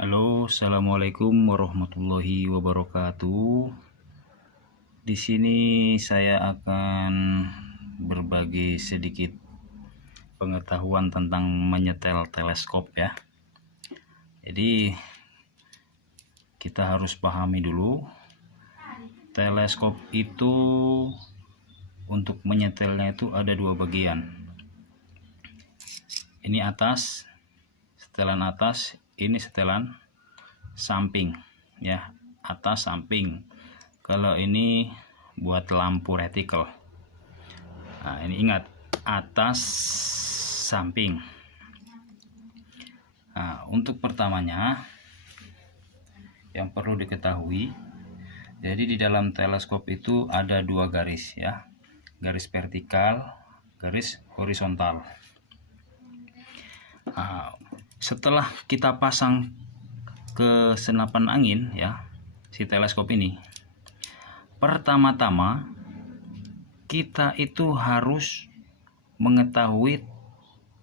Halo, assalamualaikum warahmatullahi wabarakatuh. Di sini saya akan berbagi sedikit pengetahuan tentang menyetel teleskop ya. Jadi kita harus pahami dulu, teleskop itu untuk menyetelnya itu ada dua bagian. Ini atas, setelan atas, ini setelan samping ya, atas samping. Kalau ini buat lampu retikel. Nah, ini ingat, atas samping. Nah, untuk pertamanya yang perlu diketahui, jadi di dalam teleskop itu ada dua garis ya, garis vertikal, garis horizontal. Nah, setelah kita pasang ke senapan angin ya, si teleskop ini, pertama-tama kita itu harus mengetahui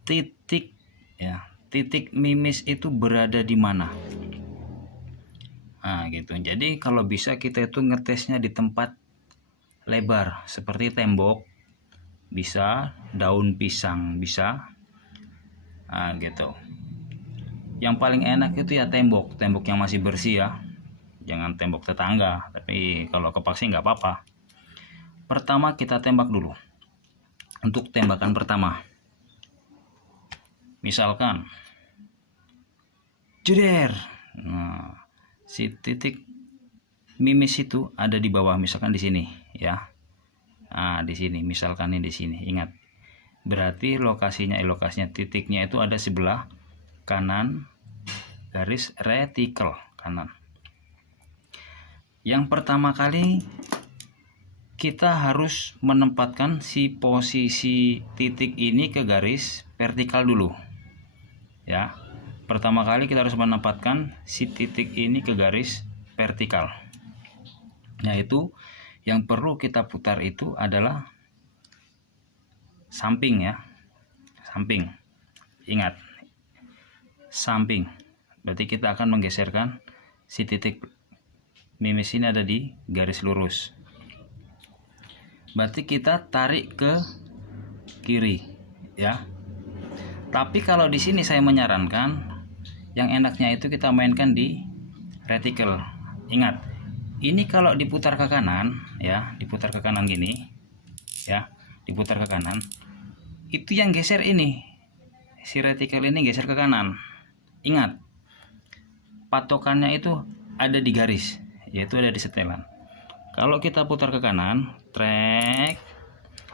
titik ya, titik mimis itu berada di mana. Nah gitu. Jadi kalau bisa kita itu ngetesnya di tempat lebar seperti tembok, bisa daun pisang, bisa. Nah gitu. Yang paling enak itu ya tembok yang masih bersih ya, jangan tembok tetangga. Tapi kalau kepaksi nggak apa-apa. Pertama kita tembak dulu. Untuk tembakan pertama, misalkan jeder, nah si titik mimis itu ada di bawah, misalkan di sini ya. Nah di sini, misalkan ini di sini, ingat, berarti lokasinya titiknya itu ada sebelah kanan garis retikel kanan. Yang pertama kali kita harus menempatkan si posisi titik ini ke garis vertikal dulu ya. Pertama kali kita harus menempatkan si titik ini ke garis vertikal. Nah itu yang perlu kita putar itu adalah samping ya, samping. Ingat, samping. Berarti kita akan menggeserkan si titik mimis ini ada di garis lurus. Berarti kita tarik ke kiri ya. Tapi kalau di sini saya menyarankan yang enaknya itu kita mainkan di retikel. Ingat, ini kalau diputar ke kanan ya, diputar ke kanan gini ya, diputar ke kanan, itu yang geser ini, si retikel ini geser ke kanan. Ingat, patokannya itu ada di garis, yaitu ada di setelan. Kalau kita putar ke kanan, trek,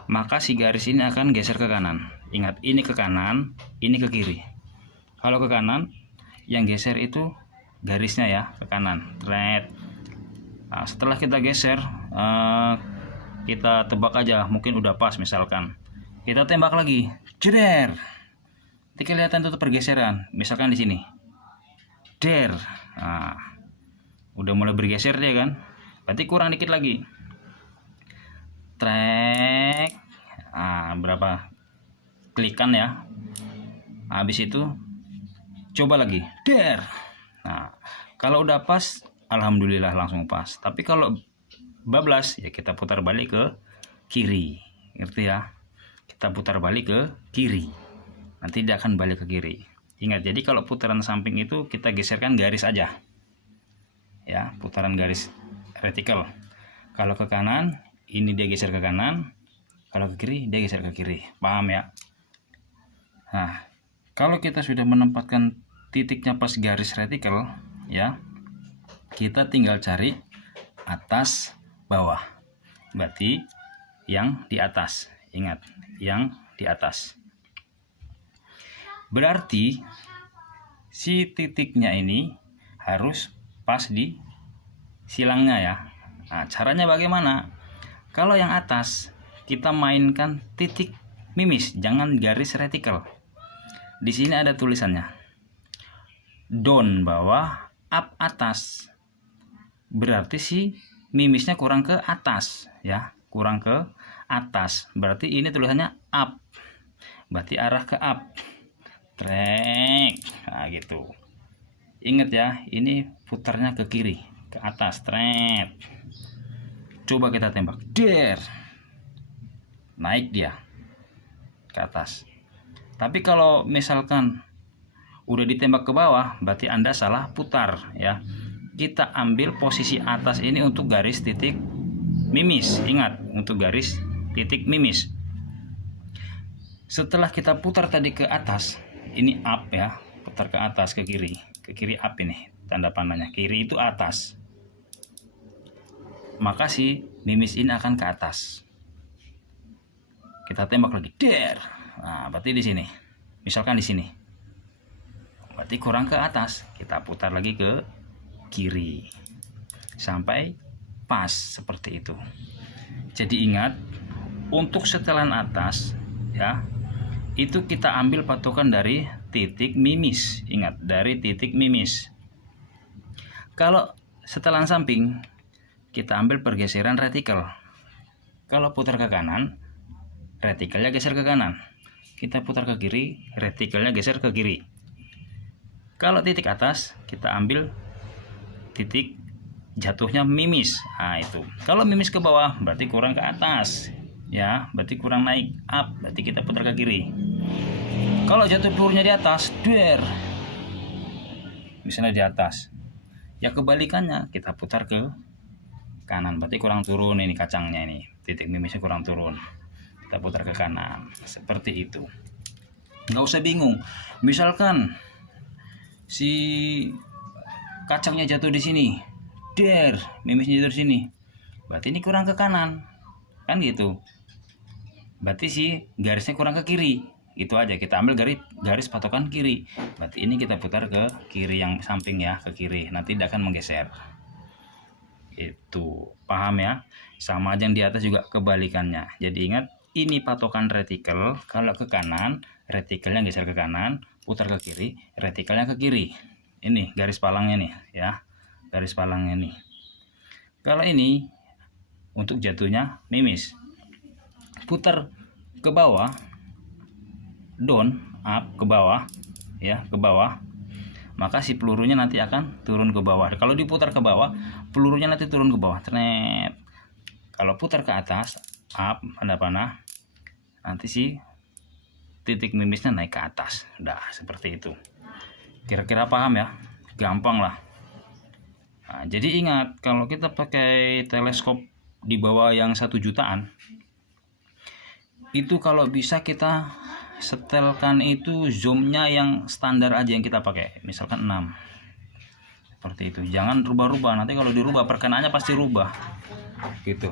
maka si garis ini akan geser ke kanan. Ingat, ini ke kanan, ini ke kiri. Kalau ke kanan, yang geser itu garisnya ya, ke kanan, trek. Nah, setelah kita geser, kita tebak aja, mungkin udah pas misalkan. Kita tembak lagi, jeder. Nanti kelihatan tuh pergeseran, misalkan di sini. Der. Nah, udah mulai bergeser dia kan. Berarti kurang dikit lagi. Trek. Nah, berapa klikan ya. Habis itu coba lagi. Der. Nah, kalau udah pas, alhamdulillah langsung pas. Tapi kalau bablas ya kita putar balik ke kiri. Ngerti ya? Kita putar balik ke kiri. Nanti dia akan balik ke kiri. Ingat, jadi kalau putaran samping itu kita geserkan garis aja ya, putaran garis retikel. Kalau ke kanan, ini dia geser ke kanan. Kalau ke kiri, dia geser ke kiri. Paham ya? Nah, kalau kita sudah menempatkan titiknya pas garis retikel ya, kita tinggal cari atas bawah. Berarti yang di atas. Ingat, yang di atas. Berarti si titiknya ini harus pas di silangnya ya. Nah, caranya bagaimana? Kalau yang atas kita mainkan titik mimis, jangan garis retikel. Di sini ada tulisannya. Down bawah, up atas. Berarti si mimisnya kurang ke atas ya, kurang ke atas. Berarti ini tulisannya up. Berarti arah ke up. Trek. Nah gitu. Ingat ya, ini putarnya ke kiri, ke atas, tret. Coba kita tembak, der. Naik dia ke atas. Tapi kalau misalkan udah ditembak ke bawah, berarti Anda salah putar ya. Kita ambil posisi atas ini untuk garis titik mimis. Ingat, untuk garis titik mimis. Setelah kita putar tadi ke atas, ini up ya, putar ke atas, ke kiri up ini, tanda panahnya, kiri itu atas. Maka si mimis ini akan ke atas. Kita tembak lagi, der. Nah, berarti di sini. Misalkan di sini. Berarti kurang ke atas. Kita putar lagi ke kiri. Sampai pas seperti itu. Jadi ingat, untuk setelan atas ya, itu kita ambil patokan dari titik mimis. Ingat, dari titik mimis. Kalau setelan samping, kita ambil pergeseran retikel. Kalau putar ke kanan, retikelnya geser ke kanan. Kita putar ke kiri, retikelnya geser ke kiri. Kalau titik atas, kita ambil titik jatuhnya mimis. Nah, itu. Kalau mimis ke bawah, berarti kurang ke atas. Ya, berarti kurang naik, up. Berarti kita putar ke kiri. Kalau jatuh pelurnya di atas, der. Misalnya di atas. Ya kebalikannya, kita putar ke kanan. Berarti kurang turun ini kacangnya ini. Titik mimisnya kurang turun. Kita putar ke kanan. Seperti itu. Nggak usah bingung. Misalkan si kacangnya jatuh di sini, der, mimisnya jatuh di sini, berarti ini kurang ke kanan, kan gitu. Berarti si garisnya kurang ke kiri. Itu aja, kita ambil garis patokan kiri. Berarti ini kita putar ke kiri yang samping ya, ke kiri. Nanti tidak akan menggeser. Itu paham ya? Sama aja yang di atas juga kebalikannya. Jadi ingat, ini patokan retikel. Kalau ke kanan, retikelnya geser ke kanan, putar ke kiri, retikelnya ke kiri. Ini garis palangnya nih ya, garis palangnya nih. Kalau ini untuk jatuhnya mimis, putar ke bawah, down, up, ke bawah ya, ke bawah, maka si pelurunya nanti akan turun ke bawah. Kalau diputar ke bawah, pelurunya nanti turun ke bawah, tret. Kalau putar ke atas, up, tanda panah, nanti si titik mimisnya naik ke atas. Udah seperti itu. Kira-kira paham ya? Gampang lah. Nah, jadi ingat, kalau kita pakai teleskop di bawah yang 1 jutaan, itu kalau bisa kita setelkan itu zoomnya yang standar aja yang kita pakai, misalkan 6. Seperti itu. Jangan rubah-rubah. Nanti kalau dirubah perkenaannya pasti rubah. Gitu.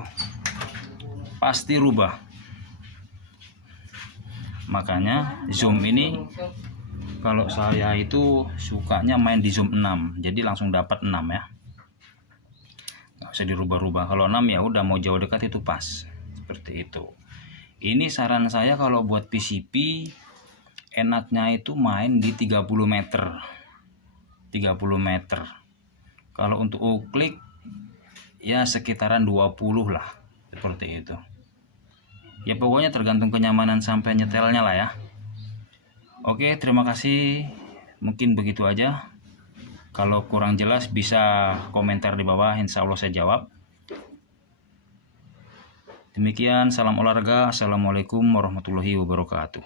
Pasti rubah. Makanya zoom ini, kalau saya itu sukanya main di zoom 6, jadi langsung dapat 6 ya, nggak usah dirubah-rubah. Kalau 6 ya udah, mau jauh dekat itu pas. Seperti itu. Ini saran saya kalau buat PCP, enaknya itu main di 30 meter. 30 meter. Kalau untuk uklik ya sekitaran 20 lah. Seperti itu. Ya pokoknya tergantung kenyamanan sampai nyetelnya lah ya. Oke, terima kasih. Mungkin begitu aja. Kalau kurang jelas bisa komentar di bawah, insya Allah saya jawab. Demikian, salam olahraga. Assalamualaikum warahmatullahi wabarakatuh.